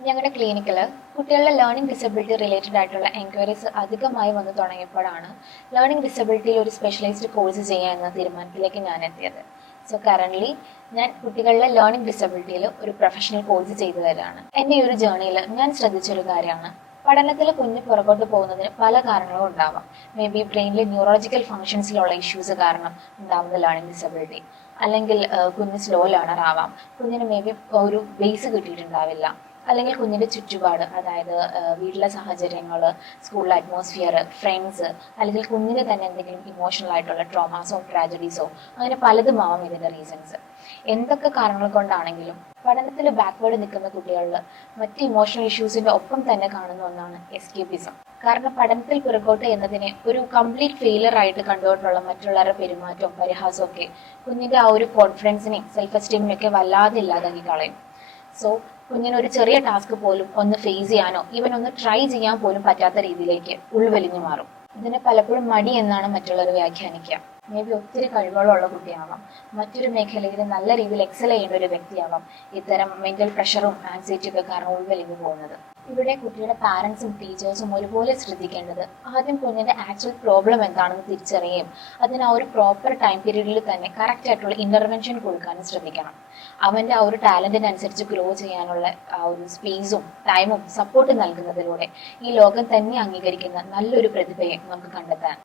ഞങ്ങളുടെ ക്ലിനിക്കിൽ കുട്ടികളുടെ ലേണിംഗ് ഡിസബിലിറ്റി റിലേറ്റഡ് ആയിട്ടുള്ള എൻക്വയറീസ് അധികമായി വന്നു തുടങ്ങിയപ്പോഴാണ് ലേണിംഗ് ഡിസബിലിറ്റിയിൽ ഒരു സ്പെഷ്യലൈസ്ഡ് കോഴ്സ് ചെയ്യാൻ എന്ന തീരുമാനത്തിലേക്ക് ഞാൻ എത്തിയത്. സോ കറൻ്റ്ലി ഞാൻ കുട്ടികളുടെ ലേണിംഗ് ഡിസബിലിറ്റിയിൽ ഒരു പ്രൊഫഷണൽ കോഴ്സ് ചെയ്തു തരാണ്. എൻ്റെ ഈ ഒരു ജേർണിയിൽ ഞാൻ ശ്രദ്ധിച്ചൊരു കാര്യമാണ്, പഠനത്തിൽ കുഞ്ഞ് പുറകോട്ട് പോകുന്നതിന് പല കാരണങ്ങളും ഉണ്ടാവാം. മേ ബി ബ്രെയിനിലെ ന്യൂറോളജിക്കൽ ഫങ്ഷൻസിലുള്ള ഇഷ്യൂസ് കാരണം ഉണ്ടാവുന്ന ലേണിംഗ് ഡിസബിലിറ്റി, അല്ലെങ്കിൽ കുഞ്ഞ് സ്ലോ ലേണർ ആവാം, കുഞ്ഞിന് മേ ബി ഒരു ബേസ് കിട്ടിയിട്ടുണ്ടാവില്ല, അല്ലെങ്കിൽ കുഞ്ഞിൻ്റെ ചുറ്റുപാട്, അതായത് വീട്ടിലെ സാഹചര്യങ്ങൾ, സ്കൂളിലെ അറ്റ്മോസ്ഫിയർ, ഫ്രണ്ട്സ്, അല്ലെങ്കിൽ കുഞ്ഞിന് തന്നെ എന്തെങ്കിലും ഇമോഷണൽ ആയിട്ടുള്ള ട്രോമാസോ ട്രാജഡീസോ, അങ്ങനെ പലതുമാവാം ഇതിൻ്റെ റീസൺസ്. എന്തൊക്കെ കാരണങ്ങൾ കൊണ്ടാണെങ്കിലും പഠനത്തിൽ ബാക്ക്വേർഡ് നിൽക്കുന്ന കുട്ടികളിൽ മറ്റ് ഇമോഷണൽ ഇഷ്യൂസിൻ്റെ ഒപ്പം തന്നെ കാണുന്ന ഒന്നാണ് എസ്കേപ്പിസം. കാരണം പഠനത്തിൽ പുറകോട്ട് എന്നതിനെ ഒരു കംപ്ലീറ്റ് ഫെയിലർ ആയിട്ട് കണ്ടുകൊണ്ടുള്ള മറ്റുള്ളവരുടെ പെരുമാറ്റവും പരിഹാസവും ഒക്കെ കുഞ്ഞിൻ്റെ ആ ഒരു കോൺഫിഡൻസിനെയും സെൽഫ് എസ്റ്റീമിനെയൊക്കെ വല്ലാതെ ഇല്ലാതാക്കി കളയും. സോ കുഞ്ഞിന് ഒരു ചെറിയ ടാസ്ക് പോലും ഒന്ന് ഫേസ് ചെയ്യാനോ ഈവൻ ഒന്ന് ട്രൈ ചെയ്യാൻ പോലും പറ്റാത്ത രീതിയിലേക്ക് ഉൾവലിഞ്ഞു മാറും. ഇതിനെ പലപ്പോഴും മടി എന്നാണ് മറ്റുള്ളവർ വ്യാഖ്യാനിക്കുക. മേ ബി ഒത്തിരി കഴിവുകളുള്ള കുട്ടിയാവാം, മറ്റൊരു മേഖലയിൽ നല്ല രീതിയിൽ എക്സൽ ചെയ്യേണ്ട ഒരു വ്യക്തിയാവാം ഇത്തരം മെന്റൽ പ്രഷറും ആൻസൈറ്റിയും ഒക്കെ കാരണം ഉൾവലിഞ്ഞു പോകുന്നത്. ഇവിടെ കുട്ടിയുടെ പാരൻസും ടീച്ചേഴ്സും ഒരുപോലെ ശ്രദ്ധിക്കേണ്ടത് ആദ്യം കുഞ്ഞിന്റെ ആക്ച്വൽ പ്രോബ്ലം എന്താണെന്ന് തിരിച്ചറിയുകയും അതിന് ആ ഒരു പ്രോപ്പർ ടൈം പീരീഡിൽ തന്നെ കറക്റ്റ് ആയിട്ടുള്ള ഇന്റർവെൻഷൻ കൊടുക്കാനും ശ്രദ്ധിക്കണം. അവന്റെ ആ ഒരു ടാലന്റിനനുസരിച്ച് ഗ്രോ ചെയ്യാനുള്ള ആ ഒരു സ്പേസും ടൈമും സപ്പോർട്ട് നൽകുന്നതിലൂടെ ഈ ലോകം തന്നെ അംഗീകരിക്കുന്ന നല്ലൊരു പ്രതിഭയെ നമുക്ക് കണ്ടെത്താൻ